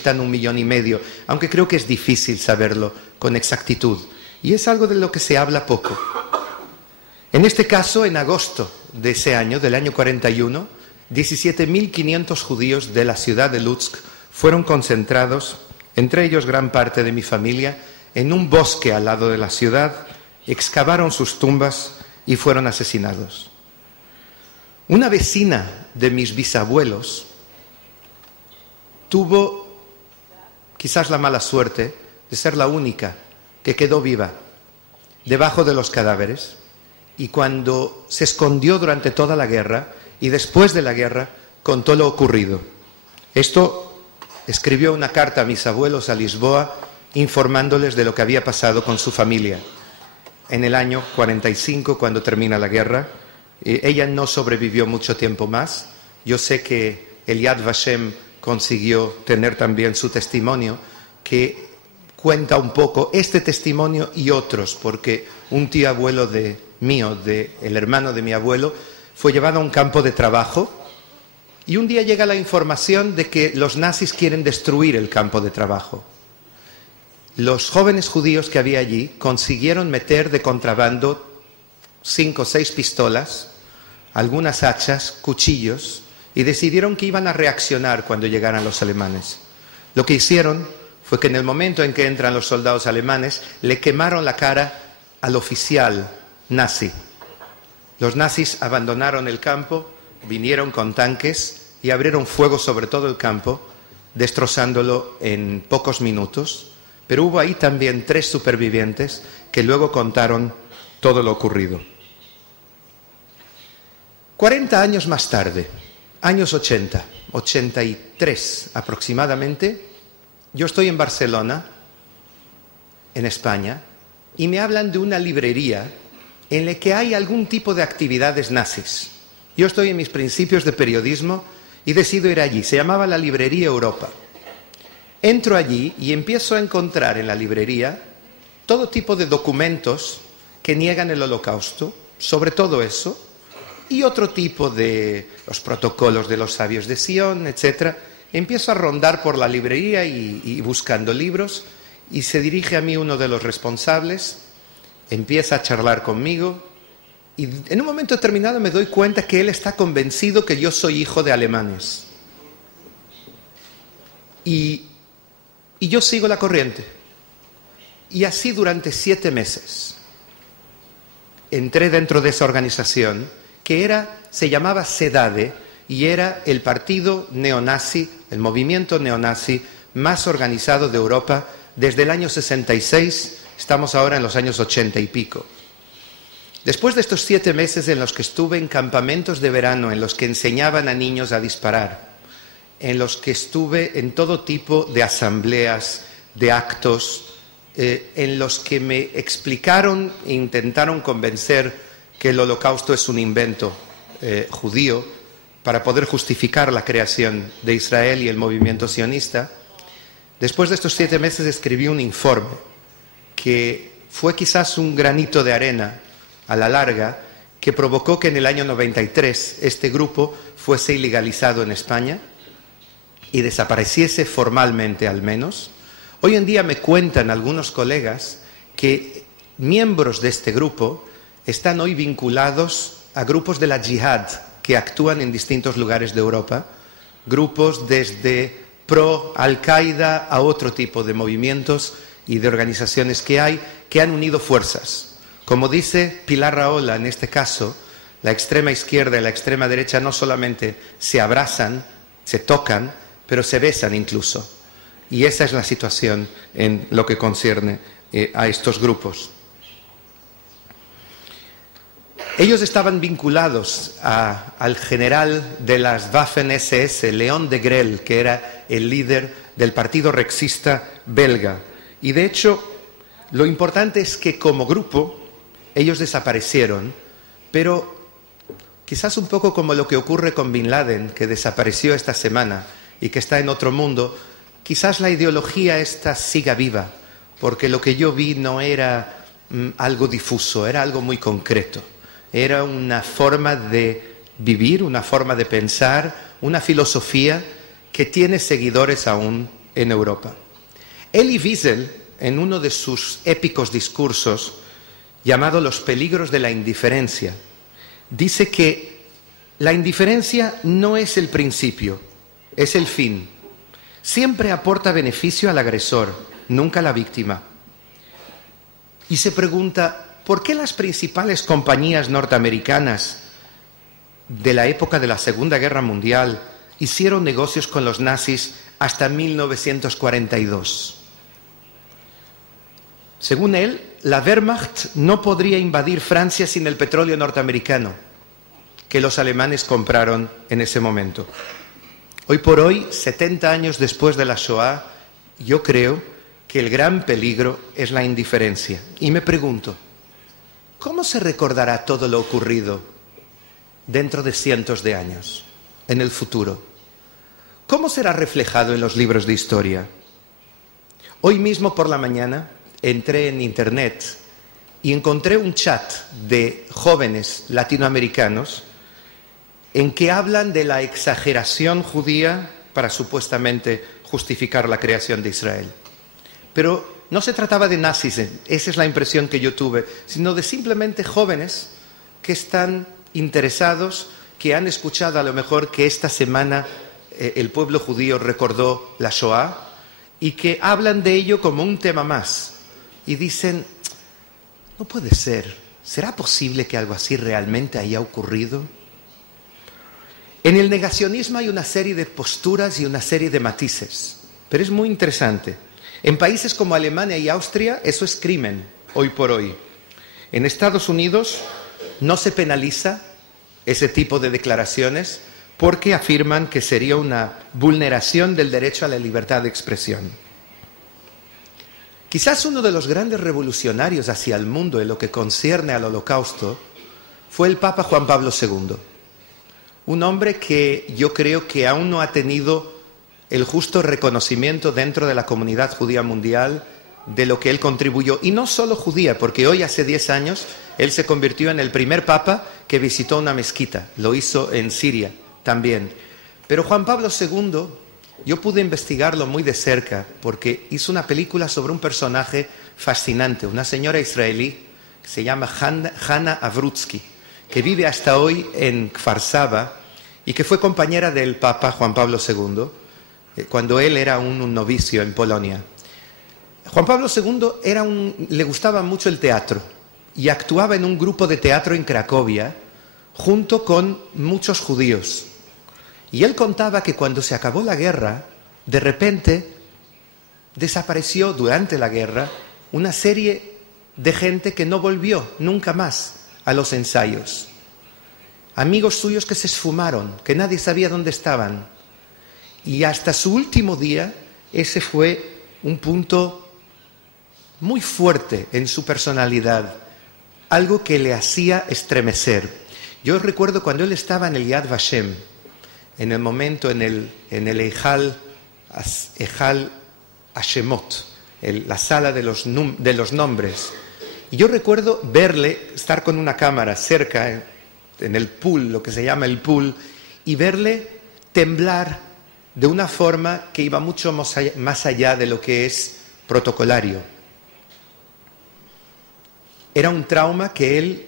necesitan 1,5 millones, aunque creo que es difícil saberlo con exactitud. Y es algo de lo que se habla poco. En este caso, en agosto de ese año, del año 41, 17.500 judíos de la ciudad de Lutsk fueron concentrados, entre ellos gran parte de mi familia, en un bosque al lado de la ciudad, excavaron sus tumbas y fueron asesinados. Una vecina de mis bisabuelos tuvo quizás la mala suerte de ser la única que quedó viva debajo de los cadáveres, y cuando se escondió durante toda la guerra y después de la guerra contó lo ocurrido. Esto escribió una carta a mis abuelos a Lisboa informándoles de lo que había pasado con su familia. En el año 45, cuando termina la guerra, ella no sobrevivió mucho tiempo más. Yo sé que el Yad Vashem consiguió tener también su testimonio, que cuenta un poco este testimonio y otros, porque un tío abuelo el hermano de mi abuelo, fue llevado a un campo de trabajo y un día llega la información de que los nazis quieren destruir el campo de trabajo. Los jóvenes judíos que había allí consiguieron meter de contrabando 5 o 6 pistolas, algunas hachas, cuchillos, y decidieron que iban a reaccionar cuando llegaran los alemanes. Lo que hicieron fue que en el momento en que entran los soldados alemanes, le quemaron la cara al oficial nazi. Los nazis abandonaron el campo, vinieron con tanques y abrieron fuego sobre todo el campo, destrozándolo en pocos minutos. Pero hubo ahí también 3 supervivientes que luego contaron todo lo ocurrido. 40 años más tarde, años 80, 83 aproximadamente, yo estoy en Barcelona, en España, y me hablan de una librería en la que hay algún tipo de actividades nazis. Yo estoy en mis principios de periodismo y decido ir allí. Se llamaba la Librería Europa. Entro allí y empiezo a encontrar en la librería todo tipo de documentos que niegan el Holocausto, sobre todo eso, y otro tipo de los protocolos de los sabios de Sion, etc. Empiezo a rondar por la librería y buscando libros, y se dirige a mí uno de los responsables, empieza a charlar conmigo, y en un momento determinado me doy cuenta que él está convencido que yo soy hijo de alemanes. Y yo sigo la corriente. Y así durante 7 meses. Entré dentro de esa organización que se llamaba SEDADE y era el partido neonazi, el movimiento neonazi más organizado de Europa desde el año 66, estamos ahora en los años 80 y pico. Después de estos 7 meses en los que estuve en campamentos de verano, en los que enseñaban a niños a disparar, en los que estuve en todo tipo de asambleas, de actos, en los que me explicaron e intentaron convencer que el Holocausto es un invento judío para poder justificar la creación de Israel y el movimiento sionista. Después de estos 7 meses escribí un informe que fue quizás un granito de arena a la larga que provocó que en el año 93 este grupo fuese ilegalizado en España y desapareciese formalmente al menos. Hoy en día me cuentan algunos colegas que miembros de este grupo están hoy vinculados a grupos de la Yihad que actúan en distintos lugares de Europa, grupos desde pro-Al-Qaeda a otro tipo de movimientos y de organizaciones que hay, que han unido fuerzas. Como dice Pilar Rahola, en este caso, la extrema izquierda y la extrema derecha no solamente se abrazan, se tocan, pero se besan incluso. Y esa es la situación en lo que concierne a estos grupos. Ellos estaban vinculados al general de las Waffen-SS, Leon Degrelle, que era el líder del partido rexista belga. Y de hecho, lo importante es que como grupo ellos desaparecieron, pero quizás un poco como lo que ocurre con Bin Laden, que desapareció esta semana y que está en otro mundo, quizás la ideología esta siga viva, porque lo que yo vi no era algo difuso, era algo muy concreto. Era una forma de vivir, una forma de pensar, una filosofía que tiene seguidores aún en Europa. Elie Wiesel, en uno de sus épicos discursos, llamado Los peligros de la indiferencia, dice que la indiferencia no es el principio, es el fin. Siempre aporta beneficio al agresor, nunca a la víctima. Y se pregunta, ¿por qué las principales compañías norteamericanas de la época de la Segunda Guerra Mundial hicieron negocios con los nazis hasta 1942? Según él, la Wehrmacht no podría invadir Francia sin el petróleo norteamericano que los alemanes compraron en ese momento. Hoy por hoy, 70 años después de la Shoah, yo creo que el gran peligro es la indiferencia. Y me pregunto, ¿cómo se recordará todo lo ocurrido dentro de cientos de años, en el futuro? ¿Cómo será reflejado en los libros de historia? Hoy mismo por la mañana entré en Internet y encontré un chat de jóvenes latinoamericanos en que hablan de la exageración judía para supuestamente justificar la creación de Israel. Pero no se trataba de nazis, esa es la impresión que yo tuve, sino de simplemente jóvenes que están interesados, que han escuchado a lo mejor que esta semana el pueblo judío recordó la Shoah y que hablan de ello como un tema más. Y dicen, no puede ser, ¿será posible que algo así realmente haya ocurrido? En el negacionismo hay una serie de posturas y una serie de matices, pero es muy interesante. En países como Alemania y Austria eso es crimen, hoy por hoy. En Estados Unidos no se penaliza ese tipo de declaraciones porque afirman que sería una vulneración del derecho a la libertad de expresión. Quizás uno de los grandes revolucionarios hacia el mundo en lo que concierne al Holocausto fue el Papa Juan Pablo II. Un hombre que yo creo que aún no ha tenido el justo reconocimiento dentro de la comunidad judía mundial de lo que él contribuyó. Y no solo judía, porque hoy, hace 10 años, él se convirtió en el primer papa que visitó una mezquita. Lo hizo en Siria también. Pero Juan Pablo II, yo pude investigarlo muy de cerca, porque hizo una película sobre un personaje fascinante, una señora israelí que se llama Hannah Avrutsky, que vive hasta hoy en Kfar Saba y que fue compañera del Papa Juan Pablo II cuando él era un novicio en Polonia. Juan Pablo II le gustaba mucho el teatro y actuaba en un grupo de teatro en Cracovia junto con muchos judíos. Y él contaba que cuando se acabó la guerra, de repente desapareció durante la guerra una serie de gente que no volvió nunca más a los ensayos. Amigos suyos que se esfumaron, que nadie sabía dónde estaban. Y hasta su último día, ese fue un punto muy fuerte en su personalidad, algo que le hacía estremecer. Yo recuerdo cuando él estaba en el Yad Vashem, en el momento en el Ejal Hashemot, la sala de los nombres. Y yo recuerdo verle, estar con una cámara cerca, en el pool, lo que se llama el pool, y verle temblar de una forma que iba mucho más allá de lo que es protocolario. Era un trauma que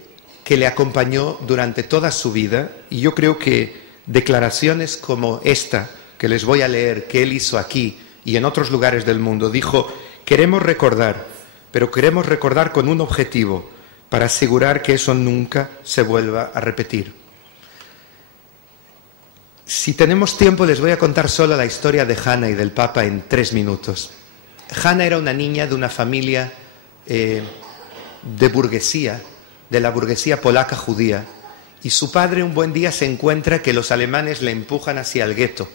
le acompañó durante toda su vida, y yo creo que declaraciones como esta, que les voy a leer, que él hizo aquí y en otros lugares del mundo, dijo: queremos recordar, pero queremos recordar con un objetivo, para asegurar que eso nunca se vuelva a repetir. Si tenemos tiempo, les voy a contar solo la historia de Hannah y del Papa en 3 minutos. Hannah era una niña de una familia de burguesía, de la burguesía polaca judía, y su padre un buen día se encuentra que los alemanes le empujan hacia el gueto.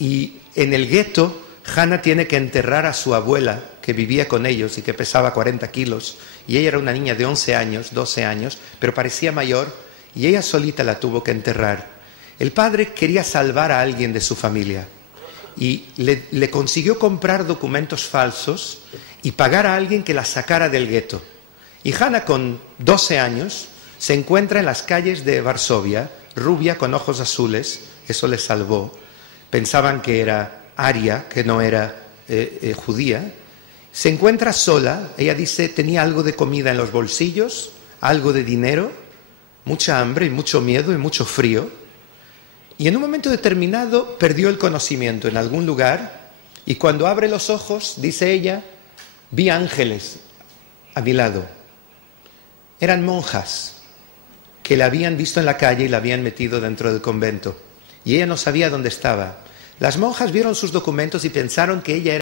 Y en el gueto, Hannah tiene que enterrar a su abuela, que vivía con ellos y que pesaba 40 kilos, y ella era una niña de 11 años, 12 años, pero parecía mayor, y ella solita la tuvo que enterrar. El padre quería salvar a alguien de su familia, y le consiguió comprar documentos falsos y pagar a alguien que la sacara del gueto. Y Hannah, con 12 años, se encuentra en las calles de Varsovia, rubia con ojos azules, eso le salvó. Pensaban que era aria, que no era judía, se encuentra sola. Ella dice, tenía algo de comida en los bolsillos, algo de dinero, mucha hambre y mucho miedo y mucho frío. Y en un momento determinado perdió el conocimiento en algún lugar, y cuando abre los ojos, dice ella, vi ángeles a mi lado. Eran monjas que la habían visto en la calle y la habían metido dentro del convento. Y ella no sabía dónde estaba. Las monjas vieron sus documentos y pensaron que ella era